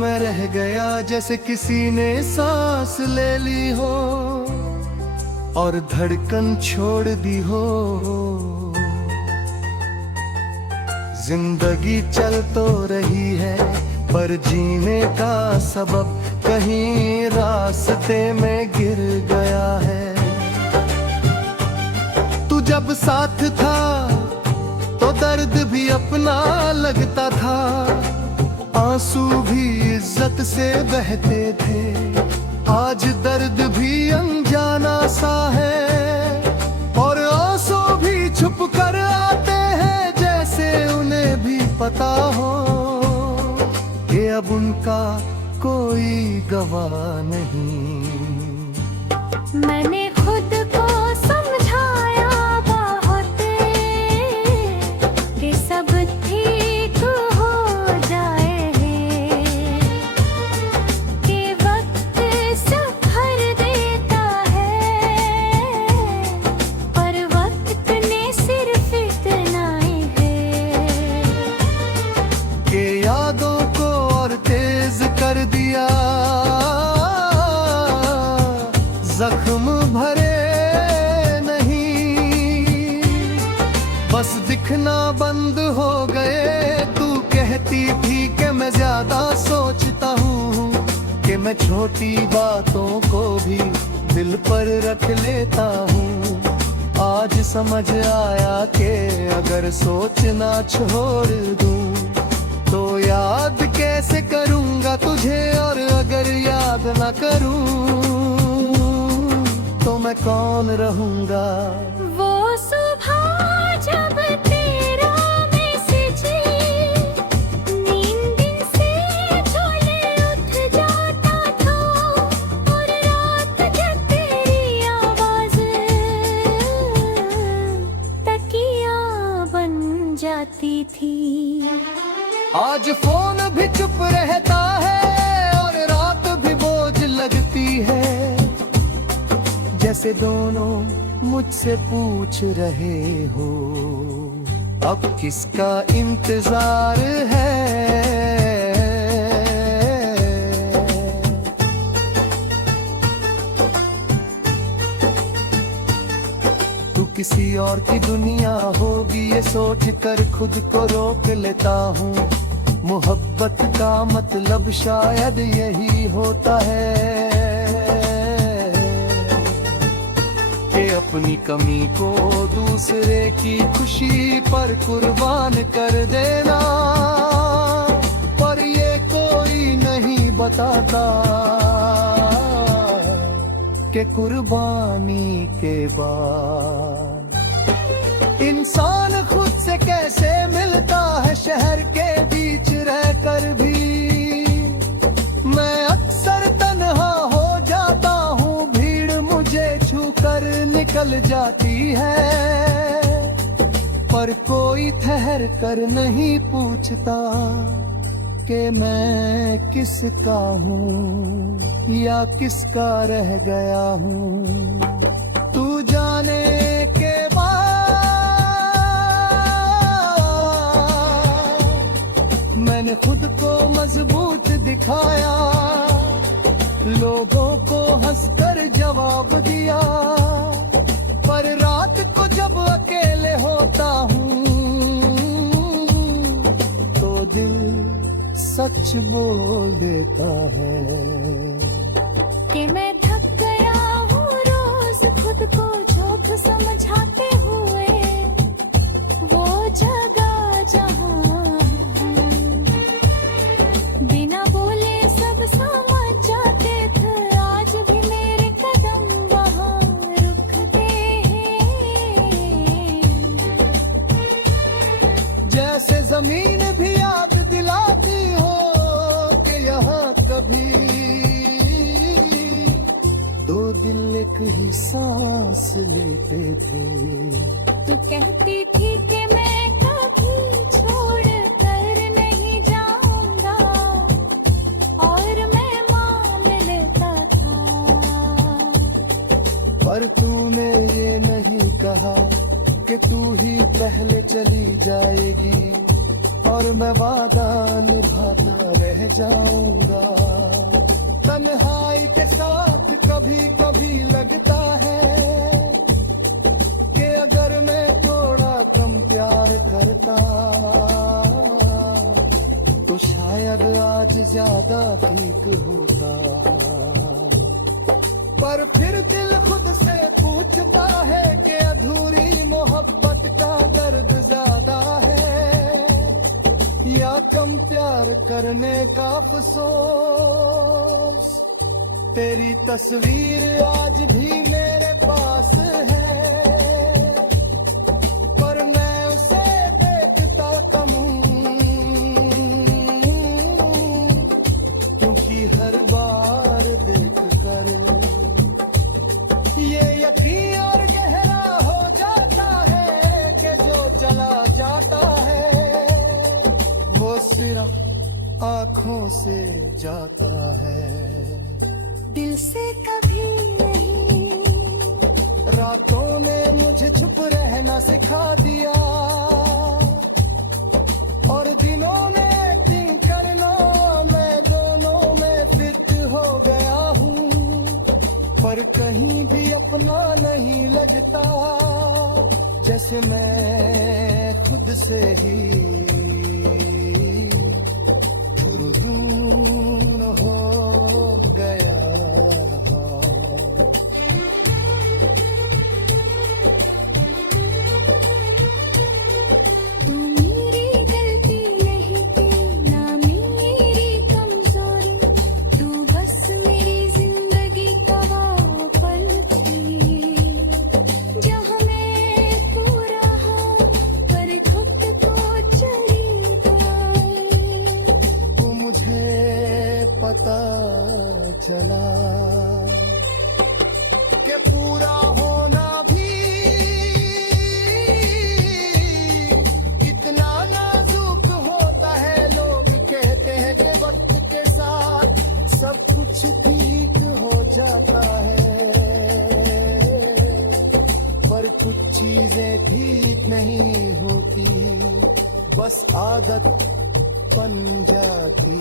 मैं रह गया जैसे किसी ने सांस ले ली हो और धड़कन छोड़ दी हो। जिंदगी चल तो रही है पर जीने का सबब कहीं रास्ते में गिर गया है। तू जब साथ था तो दर्द भी अपना लगता था, आंसू भी इज्जत से बहते थे। आज दर्द भी अनजाना सा है और आंसू भी छुप कर आते हैं, जैसे उन्हें भी पता हो कि अब उनका कोई गवाह नहीं। मैंने खुद को समझाया बहुत कि सब ठीक हो जाए, कि वक्त सफर देता है पर वक्त ने सिर्फ इतना ही है कि यादों को और तेज कर दिया, जख्म भरे नहीं बस दिखना बंद हो गए। तू कहती थी कि मैं ज्यादा सोचता हूँ, कि मैं छोटी बातों को भी दिल पर रख लेता हूँ। आज समझ आया कि अगर सोचना छोड़ दूँ तो याद कैसे करूँगा तुझे, और अगर याद न करूँ तो मैं कौन रहूंगा। वो सुबह जब तेरा मैसेज नींद से झोले उठ जाता था, और रात जब तेरी आवाज तकिया बन जाती थी। आज फोन भी चुप रहता है और रात भी बोझ लगती है, जैसे दोनों मुझसे पूछ रहे हो अब किसका इंतजार है। तू किसी और की दुनिया होगी ये सोच कर खुद को रोक लेता हूँ। मोहब्बत का मतलब शायद यही होता है कि अपनी कमी को दूसरे की खुशी पर कुर्बान कर देना, पर ये कोई नहीं बताता कि कुर्बानी के बाद इंसान खुद से कैसे मिलता है। शहर के बीच रहकर भी मैं अक्सर तन्हा हो जाता हूँ, भीड़ मुझे छूकर निकल जाती है, पर कोई ठहर कर नहीं पूछता कि मैं किसका हूँ या किसका रह गया हूँ। तू जाने के बाद मैंने खुद को मजबूत दिखाया, लोगों को हंसकर जवाब दिया, पर रात को जब अकेले होता हूँ तो दिल सच बोल देता है कि मैं थक गया हूँ रोज खुद को झोंक समझाते हुए, वो जगह जहाँ बिना बोले सब समझ जाते थे, आज भी मेरे कदम वहाँ रुकते हैं। जैसे जमीन भी याद दिलाती हो कि यहाँ कभी दो दिल एक ही सांस लेते थे। तू कहती थी कि मैं कभी छोड़ कर नहीं जाऊंगा, और मैं मान लेता था, पर तूने ये नहीं कहा कि तू ही पहले चली जाएगी, और मैं वादा निभाता रह जाऊंगा। तन्हाई के साथ कभी कभी लगता है कि अगर मैं थोड़ा कम प्यार करता तो शायद आज ज्यादा ठीक होता। पर फिर दिल खुद से पूछता है कि अधूरी मोहब्बत का दर्द ज्यादा है या कम प्यार करने का अफसोस। तेरी तस्वीर आज भी मेरे पास है पर मैं उसे देखता कम हूं, क्योंकि हर बार देखकर ये यकीन और गहरा हो जाता है कि जो चला जाता है वो सिर्फ आंखों से जाता है। दिल से कभी नहीं। रातों ने मुझे चुप रहना सिखा दिया और दिनों ने एक्टिंग करना, मैं दोनों में फिट हो गया हूँ। पर कहीं भी अपना नहीं लगता, जैसे मैं खुद से ही पुरगुन हो गया। तू मेरी गलती नहीं थी ना मेरी कमजोरी, तू बस मेरी जिंदगी का वो पल थी जहाँ मैं पूरा हूँ पर खुद को चली गई। वो मुझे पता चला कि पूरा होना भी कितना नाजुक होता है। लोग कहते हैं कि वक्त के साथ सब कुछ ठीक हो जाता है, पर कुछ चीजें ठीक नहीं होती, बस आदत बन जाती।